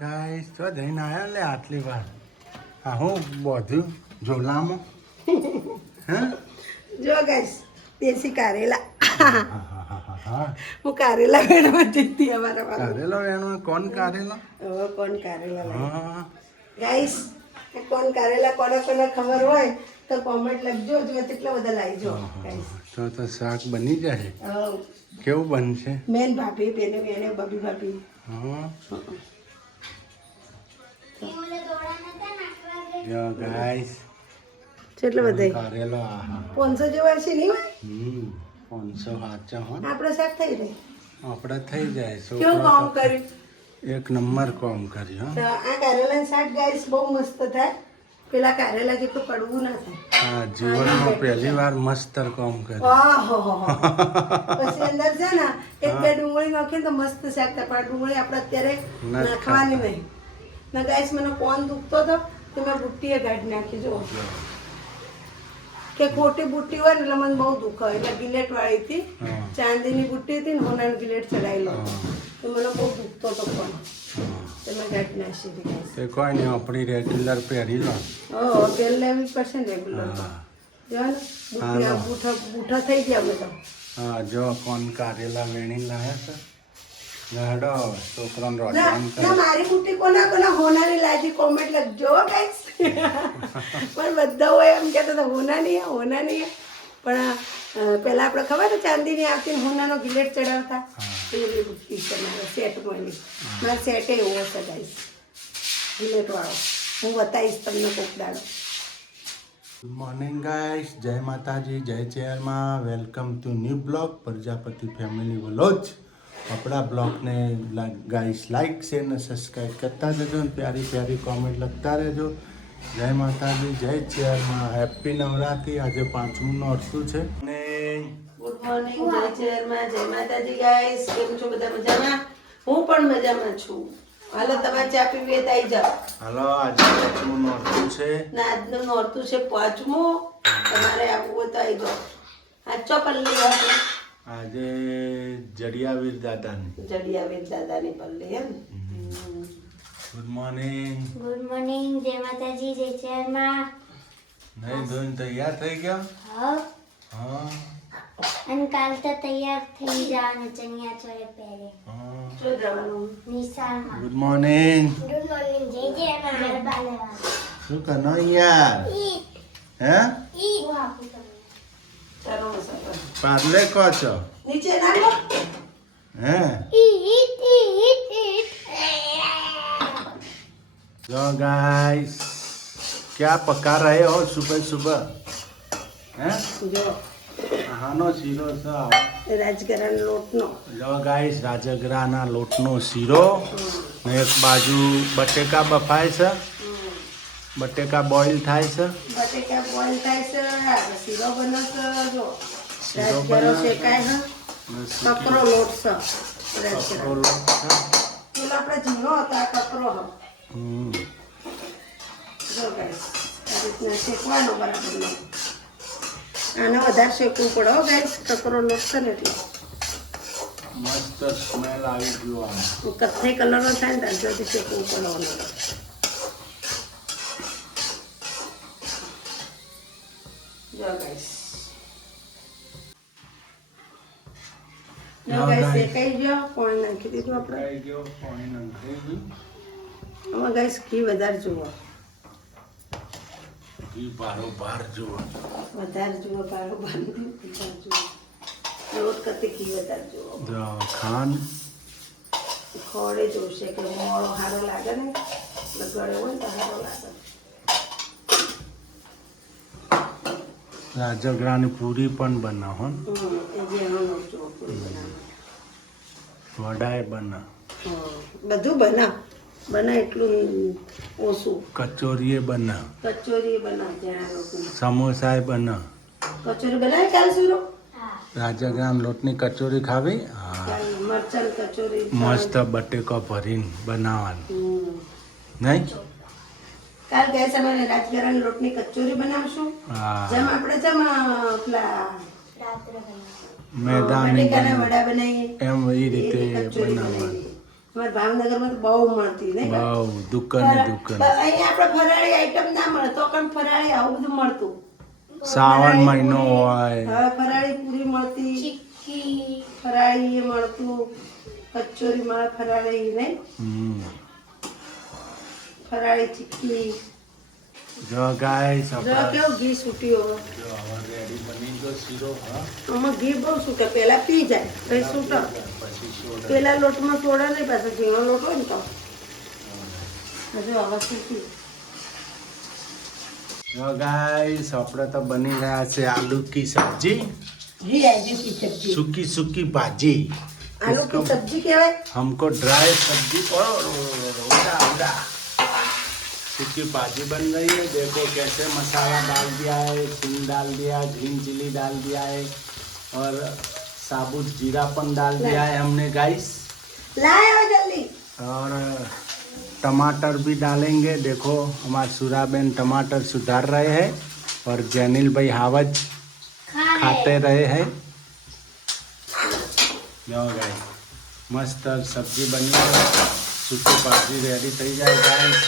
Guys તો જઈને આવ્યા લે આટલી વાર હા હું બધું ઝોલામાં હે જો ગાઈસ દેશી કારેલા હા હું કારેલા વેણવા જતી અમારા કારેલો એનો કોણ કારેલો હવે કોણ કારેલા લાવે હા ગાઈસ કોણ કારેલા કોને કોને ખબર હોય તો કોમેન્ટ લખજો જો કેટલા બધા લાવીજો ગાઈસ તો શાક બની જાય કેવું બનશે મેન ભાભી બેને બેને બબી ભાભી હા જો ગાઈસ કેટલા બધા કારેલો આહા 500 જેવા છે નહીં હોય 500 સાચા હો આપણે શાક થઈ રહે આપણે થઈ જાય કેવું કામ કર્યું એક નંબર કામ કર્યું તો આ કારેલાનું શાક ગાઈસ બહુ મસ્ત થાય પેલા કારેલા જેટલું કડવું ના થાય હા જીવનમાં પહેલી વાર મસ્ત કામ કર્યું ઓહો પછી અંદર છે ને એક બે ડુંગળી નાખીએ તો મસ્ત શાક થાય પણ ડુંગળી આપણે અત્યારે નાખવાની નહીં ના ગાઈસ મને કોણ દુખતો હતો તો મેં બુટ્ટીએ કાઢી નાખી જો કે ખોટી બુટ્ટી હોય ને એટલે મને બહુ દુઃખ હોય એટલે ગિલેટ વાળી હતી ચાંદીની બુટ્ટી હતી ને હોનાનો ગિલેટ ચડાવેલો તો મને બહુ દુખતો હતો પણ તો મેં કાઢી નાખી હતી તે કોઈ નહીં આપણી રેગ્યુલર પહેરી લો ઓહો તેલ લેવી પડશે ને રેગ્યુલર જો ને બુઠા થઈ ગયા અમે તો હા જો કોણ કારેલા વેણી લાયા છે ગાડો છોકરાને ના રોટલામ ના મારી બુટ્ટી કોના કોના હોનાની લાજી કોમેન્ટ લખજો ગાઈસ પણ બધા હોય એમ કહેતા હતા હોનાની પણ પહેલાં આપણે ખબર છે ચાંદીની આવતી હોનાનો ગિલેટ ચડાવતા એવી બુટ્ટી છે મારા સેટમાંની મારા સેટે એવો હશે ગાઈસ ગિલેટવાળો હું બતાવીશ તમને કોક દાડો ગુડ મોર્નિંગ ગાઈસ જય માતાજી જય ચેરમાં welcome to new blog Prajapati family વલોચ આપણા બ્લોગને ગાઈસ લાઈક શેર ને સબસ્ક્રાઈબ કરતા જજો ને પ્યારી પ્યારી કોમેન્ટ લખતા રહેજો જય માતાજી જય ચેરમાં હેપી નવરાત્રી આજે 5મું નોરતું છે અને ગુડ મોર્નિંગ જય ચેરમાં જય માતાજી ગાઈસ કેમ છો બધા મજામાં હું પણ મજામાં છું હાલો તમારે ચા પીવી તો આવી જાઓ હાલો આજે 5મું નોરતું છે ના આજનું નોરતું છે 5મું તમારે આવવું હોય તો આવી જાઓ સાચો પલ્લી હતી આજે જડિયાવીર દાદાની પલ્લી એમ ગુડ મોર્નિંગ ગુડ મોર્નિંગ જય માતાજી જય ચેરમાં નહીં ધોઈને તૈયાર થઈ ગયા હા હા અને કાલ તો તૈયાર થઈ જવાનું ચણિયા ચોળે પહેરે હા શું જવાનું નિશાળમાં ગુડ મોર્નિંગ ગુડ મોર્નિંગ જય ચેરમાં ગરબા લેવા શું કરો યાર હે હું આપું તમને ચાલો મસાલો પાર્લે કહો છો નીચે નાખો હે जो गाइस क्या पका रहे हो सुबह सुबह हैं જો હાનો શીરો છે રાજગરાનો લોટનો જો ગાઈસ રાજગરાના લોટનો શીરો ને એક બાજુ બટેકા બફાય છે બટેકા બોઇલ થાય છે બટેકા બોઇલ થાય છે આ શીરો બને છે જો શીરો રાજગરો બને. શેકાય છે ને કકરો લોટ છે કકરો રાજગરો લોટ છે પેલો આપણે ઝીણો હતો આ કકરો હતો હમ. જો ગાઈસ આ રીતના શેકવાનો બરાબર આને વધારે શેકવું પડે હો ગાઈસ કકરો લોટ છે ને એટલે મસ્ત સ્મેલ આવી ગયું આમ કથ્થઈ કલરનો થાય ને ત્યાં સુધી શેકવું પડવાનું જો ગાઈસ જો ગાઈસ શેકાઈ ગયો પાણી નાખી દીધું આપણે થઈ ગયો પાણી નાખી દીધું આમાં ગાઈસ ઘી વધારે જુઓ ઘી બારોબાર જુઓ વધારે જુઓ બારો બાંધી વધારે જુઓ લોટ કરતી ઘી વધારે જુઓ જો ખાંડ ખોળે જોશે કે મોળો સારો લાગે ને લગડ્યો હોય ને તો સારો લાગે રાજગરાની પૂરી પણ બનાવો એ જે એનો જુઓ પૂરી બનાવે વડાએ બના બધું બના એટલું ઓછું કચોરીએ બના કચોરી બનાવ ત્યાં લોકોની સમોસાએ બના કચોરી બનાવી કાલ સુરો રાજગરાન લોટની કચોરી ખાવી હા મરચાં કચોરી મસ્ત બટેકો ભરીને બનાવવાની હમ. નહીં કાલ ગયા સમયે રાજગરાની લોટની કચોરી બનાવશું હા જેમ આપણે જેમ પેલા રાત્રે બનાવ મેદાની બટેકાના વડા બનાવીએ એમ એ રીતે એવી કચોરી બનાવવાની બનાવીએ. અમારા ભાવનગરમાં તો બહુ મળતી નહીં બહુ દુકાને દુકાન. અહીંયા આપણે ફરાળી આઈટમ ના મળે તો પણ ફરાળી આવું બધું મળતું. શ્રાવણ મહિનો હોય. હવે ફરાળી પૂરી મળતી, ચીક્કી ફરાળી એ મળતું, કચોરી મળે ફરાળી નહીં, હમ. ફરાળી ચીક્કી. જો ગાઈસ જો આપણા કેવું ઘી છૂટ્યું હવે. જો હવે રેડી બની ગયો શીરો. હા આમાં ઘી બહુ છૂટે, પેલા પી જાય પછી છૂટો. પછી સોડા. પેલા લોટમાં સોડા નહીં, પાછો ઘીનો લોટ હોય ને તો હજુ હવે છૂટી. જો ગાઈસ આપણે તો બની રહ્યા છે આલू की सब्जी, ઘી આજી की सब्जी, सूखी सूखी भाजी. आलू की सब्जी कहेवाय. हमको ड्राई सब्जी उड़ा उड़ा सूखी भाजी बन रही है. देखो कैसे मसाला डाल दिया है, सिंग डाल दिया, ग्रीन चिली डाल दिया है और साबुत जीरा पण डाल दिया है हमने गाइस. लाए आओ जल्दी. और टमाटर भी डालेंगे. देखो हमारे सुराबेन टमाटर सुधार रहे हैं और जैनिल भाई हावज खाते रहे हैं. जाओ गाइस मस्त सब्जी बनी है. सूखी भाजी रेडी થઈ જાય गाइस.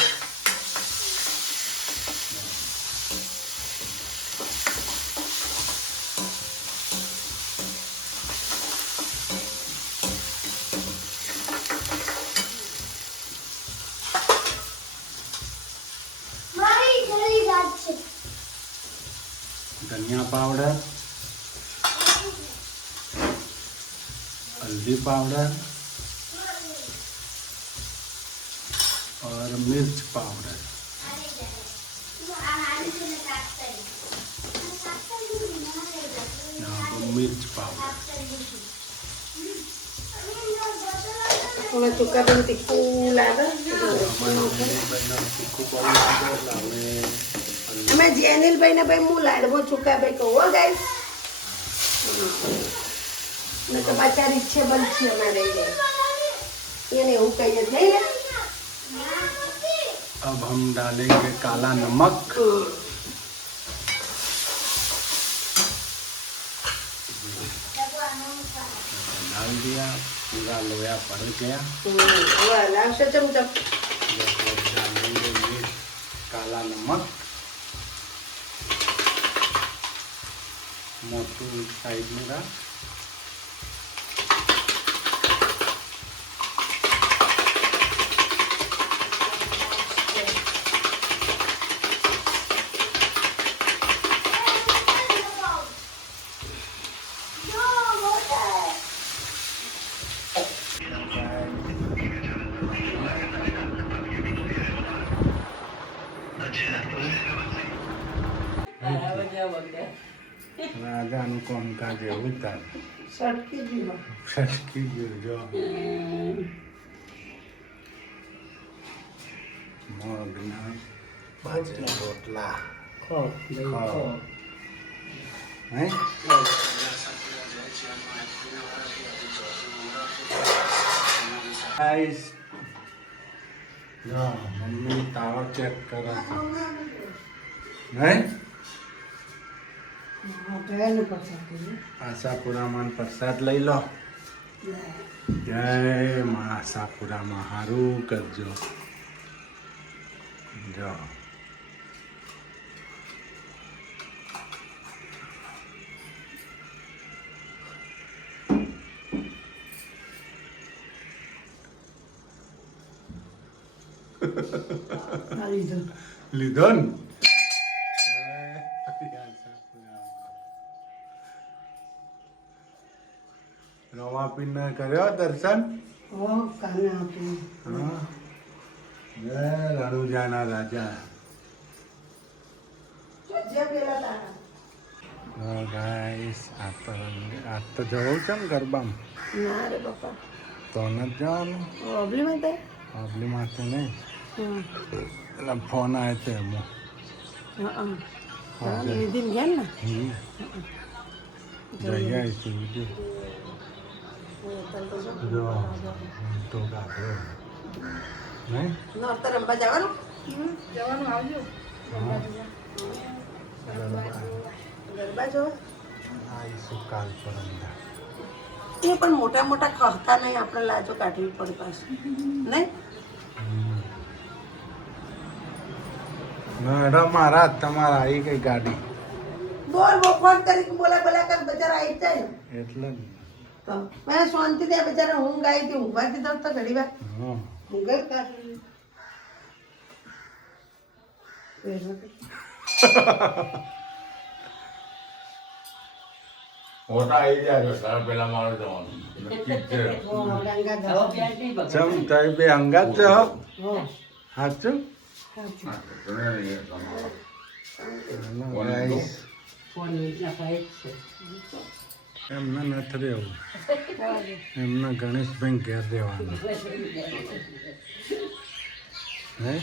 મારી ઘણી વાત છે. धनिया पाउडर, हल्दी पाउडर और मिर्च पाउडर. यहाँ पर मिर्च पाउडर. અમે ચૂકા પણ તીખું લાગે. અમે જેનિલભાઈ ને ભાઈ હું લાડવો ચૂકા ભાઈ કહું હો ગાઈસ. ને તો પાછા રીચેબલ છે અમારે એને એવું કહીએ જ નહીં ને. अब हम डालेंगे काला नमक. डाल दिया, पूरा लोया भर गया. હવે લાવશે ચમચમ. अब डालेंगे मिर्च, काला नमक. मोटू साइड में रहा. રાજાનું કામકાજ એવું થાય. સટકી દીધો. સટકી ગયું જો. મગના બાજરીના રોટલા. ખાઓ. હે? ગાઈસ જો મમ્મી તાવા ચેક કરે છે. હે? પહેલું પસાર આશાપુરામાં પ્રસાદ લઈ લો. જય માં આશાપુરામાં સારું કરજો. જો લીધો ને. રવાપીને કર્યો દર્શન. કાને આપું. હા જય રણુજાના રાજા. જે પેલા તારા. ગાઈસ આ તો જવું છે ને ગરબામાં. ના રે બાપા. તો નથી જવાનું. ઓબલીમાં તે. આપલી માથે નહીં. એટલે ફોન આવ્યો તો એમાં. હા લીધી ગયા ને. જઈ આવીશું બીજું. જો તો ગાભરો નહીં. નોરતા રમવા જવાનું. જવાનું આવજો. ગરબા જો. આવીશું કાલ પરમદા. એ પણ મોટા મોટા ખાતા નહીં, આપણે લાજો કાઢવી પડે પાછું નહીં. મેડમ મારા તમારા આવી ગઈ ગાડી બોલ ફોન કરી બોલા કર બજાર આવી જાય ને એટલે જ. તો મેં શાંતિ દે બજારા ઊંઘ આવી હતી, ઊંઘવા દીધો તો ઘડી વાર હા ઊંઘ જ કાઢી. મોટા આવી જાય સારા પેલા મારે જવાનું નક્કી જ છે. ચમ તારી બે અંગાત છે હો સાચું. Guys, એમને નથી રહેવું, એમને ગણેશભાઈ ઘેર રહેવાનું હે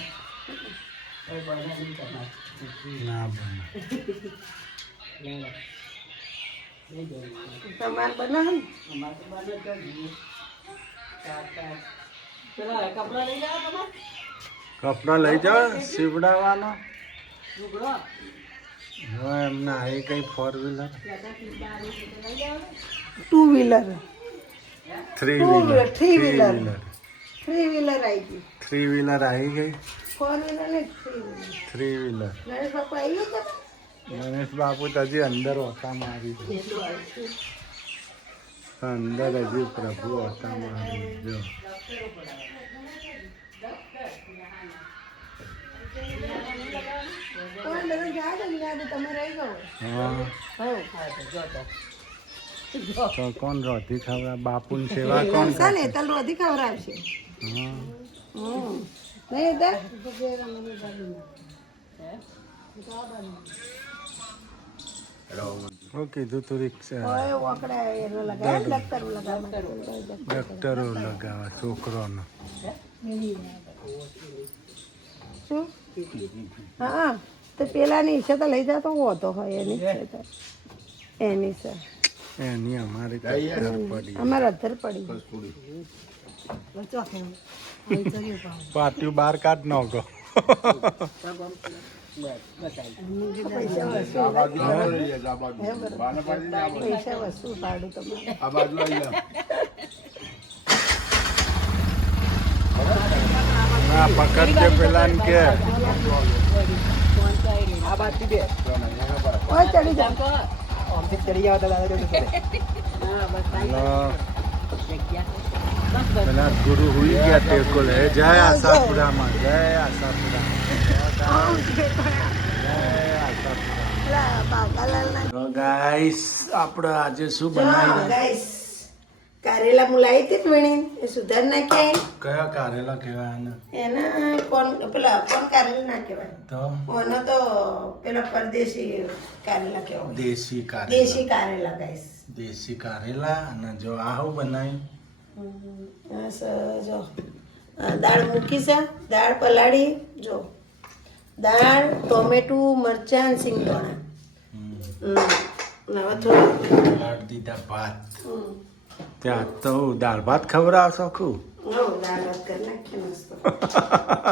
ના બને. તમારે બનાવે કપડા લઈ જાઓ સીવડાવવાનો. હવે એમને આવી કઈ 4 wheeler 2 3 wheeler wheeler 3 wheeler 3 wheeler આવી ગઈ. 3 વ્હીલર આવી ગઈ 4 વ્હીલર ને 3 3 વ્હીલર. વ્હીલર. ગણેશ બાપુ આવી ગયો ગણેશ બાપુ તો હજી અંદર ઓટામાં આવી ગયો, અંદર હજી પ્રભુ ઓટામાં આવી ગયો. કોણ બધા જાય ને યાદ તમે રહી ગયો. હા તો કોણ રોટી ખવડાવે? બાપુની સેવા કોણ ચાલે કરે? તાલ રોધી ખવડાવશે. હા નહીં દે હું કીધું તું રિક્ષા ઓય ઓકડા એનો લગાવ દફતર લગાવ ડોક્ટરો લગાવે છોકરોનો. શું હા તો પેલાની ઈચ્છા તો લઈ જતો હોતો હોય એની ઈચ્છા તો. એની સર એની અમારી કચર પડી અમારે અધર પડી પાટિયું બહાર કાઢ નાખો. પૈસા વસ્તુ પાડું તમારે. આ બાજુ આવી જાઓ. ના પકડજે પેલા ને કે ઓય ચડી જા લો. પેલા ગુરુ હુઈ ગયા ટેકો લે. જય આશાપુરામાં, જય આશાપુરામાં, જય આશાપુરા. પેલા બાગાલાલના તો ગાઈસ આપણે આજે શું બનાવી રહ્યા? ગાઈસ કારેલા હું લાવી હતી વીણી એ સુધાર નાખ્યા કયા કારેલા કહેવાય આને? એના કોણ પેલા કોણ કારેલા ના કહેવાય તો ઓનો તો પેલા પરદેશી કારેલા કહેવાય. દેશી કારેલા. દેશી કારેલા ગાઈસ. દેશી કારેલા. અને જો આ હું બનાવ્યું? જો દાળ મૂકી છે, દાળ પલાળી, જો દાળ ટોમેટું મરચાં સિંગદાણા. હવે થોડું લાડ દીધા ભાત. ત્યાં તો હું દાળ ભાત ખવડાવશો ખું? દાળ ભાત કરી નાખીએ મસ્ત.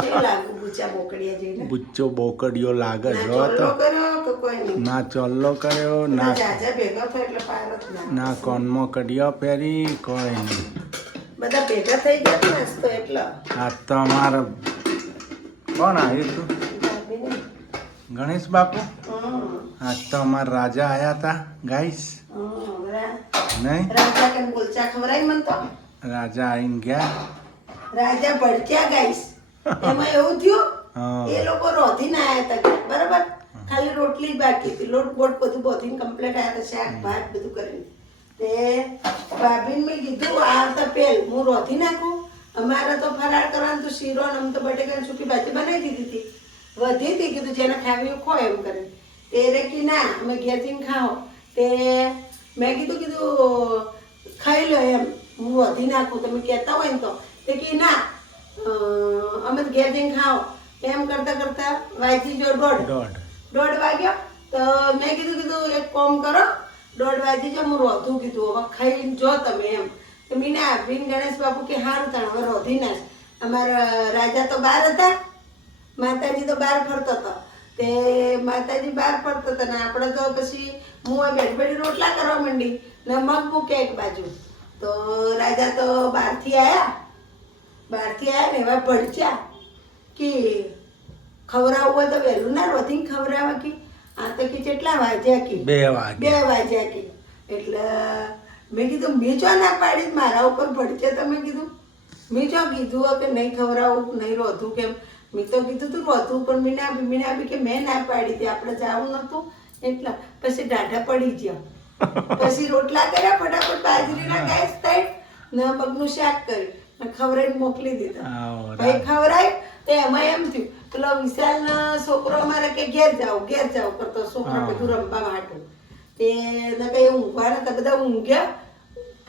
કેવું લાગે બુચા બોકડિયા જઈને? બુચ્ચો બોકડીઓ લાગે ના જો તો. ચોલ્લો કર્યો તો કોઈ નહીં. ના ચોલ્લો કર્યો, ના જાજા ભેગા થાય એટલે પાર જ ના. ના કોનમાં કડિયો પહેરી, કોઈ નહીં. બધા ભેગા થઈ ગયા ને નાસ્તો એટલે આ તો અમારે કોણ આવ્યું તું? ગણેશ બાપુ. આજ તો અમારા રાજા આયા હતા ગાઈસ. નહીં રાજા કે ગુલચા ખવડાવી મન તો. રાજા આવીને ગયા. રાજા ભડક્યા ગાઈસ. એમાં એવું થયું હા. એ લોકો રોધીને આયા હતા બરાબર. ખાલી રોટલી જ બાકી હતી. લોટ બોટ બધું બોધીને કમ્પ્લીટ આયા હતા. શાક ભાત બધું કરીને તે ભાભીને મેં કીધું આવતા પેલ હું રોધી નાખું. અમારે તો ફરાળ કરવાનું તો શીરો ને આમ તો બટેકાની સૂકી ભાજી બનાવી દીધી હતી. વધી હતી કીધું જેને ખાવી હોય ખો એમ કરે. તે રે કે ના અમે ઘેરથી ખાઓ. તે મેં કીધું ખાઈ લો એમ હું વધી નાખું તમે કહેતા હોય ને તો. તે કે ના અમે તો ઘેરથી ખાઓ એમ કરતા કરતા વાયથી જો દોઢ વાગ્યો. તો મેં કીધું એક કોમ કરો 1:30 વાગી જો હું રોધું કીધું હવે ખાઈને જો તમે એમ. તો મીના ભીન ગણેશ બાપુ કે હારું તાણ હવે રોધી નાખ. અમારા રાજા તો બહાર હતા, માતાજી તો બહાર ફરતો હતો. તે માતાજી બહાર ફરતો હતો ને આપણે તો પછી હું બેઠી રોટલા કરવા માંડી ને મગ મૂકે એક બાજુ. તો રાજા તો બહારથી આવ્યા ને એવા પડચ્યા કે ખવડાવવું હોય તો વહેલું ના રોધીને ખવડાવે કે આ તો કે કેટલા વાગ્યા કે 2 વાગે 2 વાગ્યા કે એટલે મેં કીધું મેં જો ના પાડી મારા ઉપર પડશે તો મેં કીધું મેં જો કીધું કે નહીં ખવડાવું નહીં રોધું કેમ મેં તો કીધું તું રોધું પણ મીના આપી કે મેં ના પાડી હતી આપણે જવું નહોતું એટલે પછી ડાઢા પડી ગયા પછી રોટલા કર્યા ફટાફટ બાજરીના ગાઈસ થાય ને મગનું શાક કર્યું ખવડાવીને મોકલી દીધા ભાઈ ખવડાય તો એમાં એમ થયું પેલો વિશાલના છોકરો અમારે કે ઘેર જાઓ કરતો છોકરો બધું રમવા માટે તે કઈ ઊંઘવા નતા બધા ઊંઘ્યા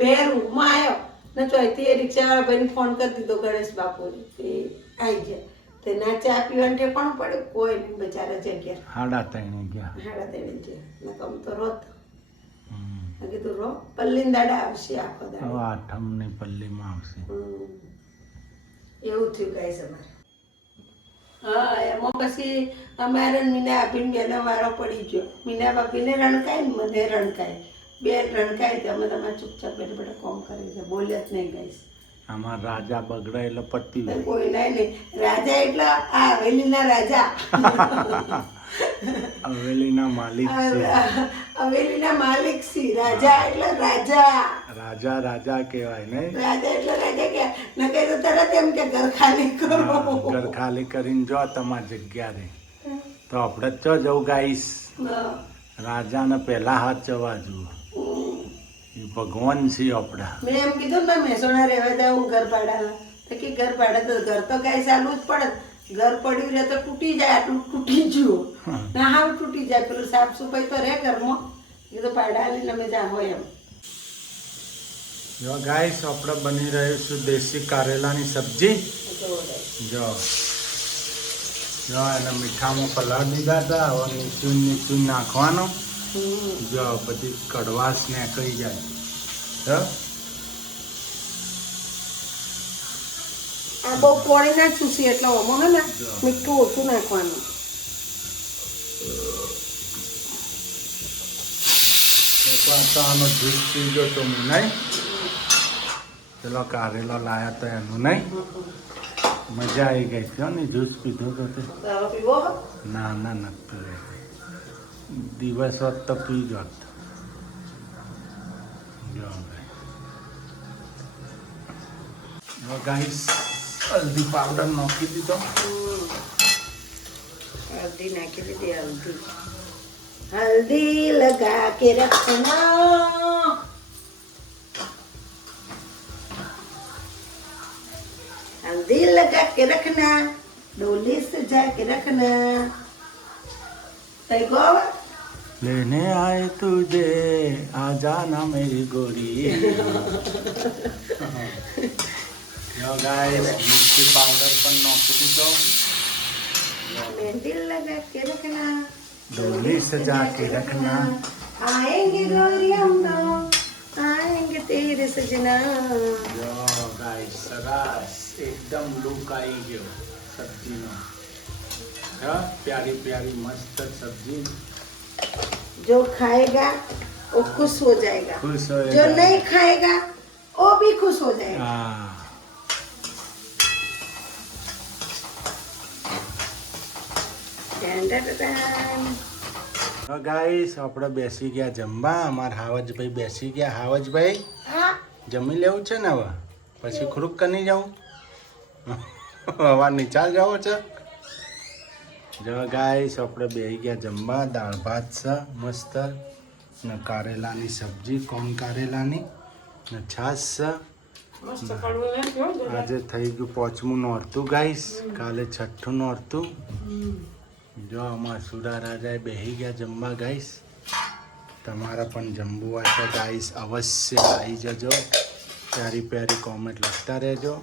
પેર ઊંઘમાં આવ્યો ને ચોથી રિક્ષાવાળા ભાઈને ફોન કરી દીધો ગણેશ બાપુને તે આવી ગયા તે ના ચા પીવાનું ઠેકાણું પડે કોઈ નહીં બચારા જગ્યા 3:30 ગયા 3:30 ગયા ને કમ તો રોત કીધું રો પલ્લીન દાડા આવશે આખો દાડો હવે આઠમની પલ્લીમાં આવશે એવું થયું ગાઈસ અમારે હા એમાં પછી અમારે મીના આપીને બેનો વારો પડી ગયો મીના બાપીને રણકાય ને મને રણકાય બે રણકાય તે અમે તમારે ચૂપચાપ બેઠા બેઠા કોમ કરે છે બોલ્યા જ નહીં ગાઈસ આમાં રાજા બગડે એટલે પતી જાય કોઈ નહીં રાજા એટલે આ હવેલીના રાજા હવેલીના માલિક છે હવેલીના માલિક છે રાજા એટલે રાજા રાજા કહેવાય નહીં રાજા એટલે રાજા કે ન કહે તો તરત એમ કે ઘર ખાલી કરો ઘર ખાલી કરીને જો તમારી જગ્યા રે તો આપણે ચો જવું ગાઈસ રાજાને પહેલા હાથ જવા જુઓ એ ભગવાન છે આપણા મેં એમ કીધું ને મહેસાણા રહેવા જાય હું ઘર ભાડાના તો કે ઘર ભાડા તો ઘર તો ગાય ચાલુ જ પડે ઘર પડ્યું રહે તો તૂટી જાય આટલું તૂટી ગયું ના હાવ તૂટી જાય પેલું સાફ સફાઈ તો રહે ઘરમાં એ તો ભાડાની તમે જાઓ એમ જો ગાઈસ આપણે બની રહ્યું છું દેશી કારેલાની સબ્જી જો એને મીઠામાં પલાળ દીધા હતા હવે નીચું નાખવાનો જો બધી કડવાશ ને કહી જાય આ બહુ પોણી ના ચૂસી એટલે ઓમાં હે ને મીઠું ઓછું નાખવાનું તો આનો જ્યુસ પીજો તો હું નહીં પેલો કારેલો લાયા તો એનું નહીં મજા આવી ગઈ છે ને જ્યુસ પીધો તો તે પીવો ના નથી દિવસ હોત તો પી જોત જો ગાઈસ હલ્દી પાવડર નાખી દીધો હલ્દી નાખી દીધી હલ્દી લગા કે રખના हल्दी लगा के रखना डोली सजा के रखना तय गो लेने आए तुझे आ जाना मेरी गोरी यो गाइस मिर्ची पाउडर पर नाखी दीधो मेहंदी लगा के रखना डोली सजा के रखना आएंगे गोरी हम तो आएंगे तेरे सजना यो गाइस सरस एकदम लुक आई गयो सब्जीનો प्यारी प्यारी मस्त सब्जी जो खाएगा वो खुश हो जाएगा खुश हो जो नहीं खाएगा वो भी खुश हो जाएगा हाँ તો ગાઈસ આપણે બેસી ગયા જમવા અમારા હાવજભાઈ બેસી ગયા હાવજભાઈ જમી લેવું છે ને હવે પછી ખુરુક કરી જાઉં હવા નીચાલ જાવ છે જો ગાઈસ આપણે બેસી ગયા જમવા દાળ ભાત છે મસ્ત ને કારેલાની સબ્જી કોણ કારેલાની ને છાશ છે આજે થઈ ગયું 5મું નોરતું ગાઈસ કાલે 6ઠું નોરતું જો અમારા સુરા રાજાએ બેસી ગયા જમવા ગાઈસ તમારા પણ જમવું હોય તો ગાઈસ અવશ્ય આવી જજો પ્યારી પ્યારી કોમેન્ટ લખતા રહેજો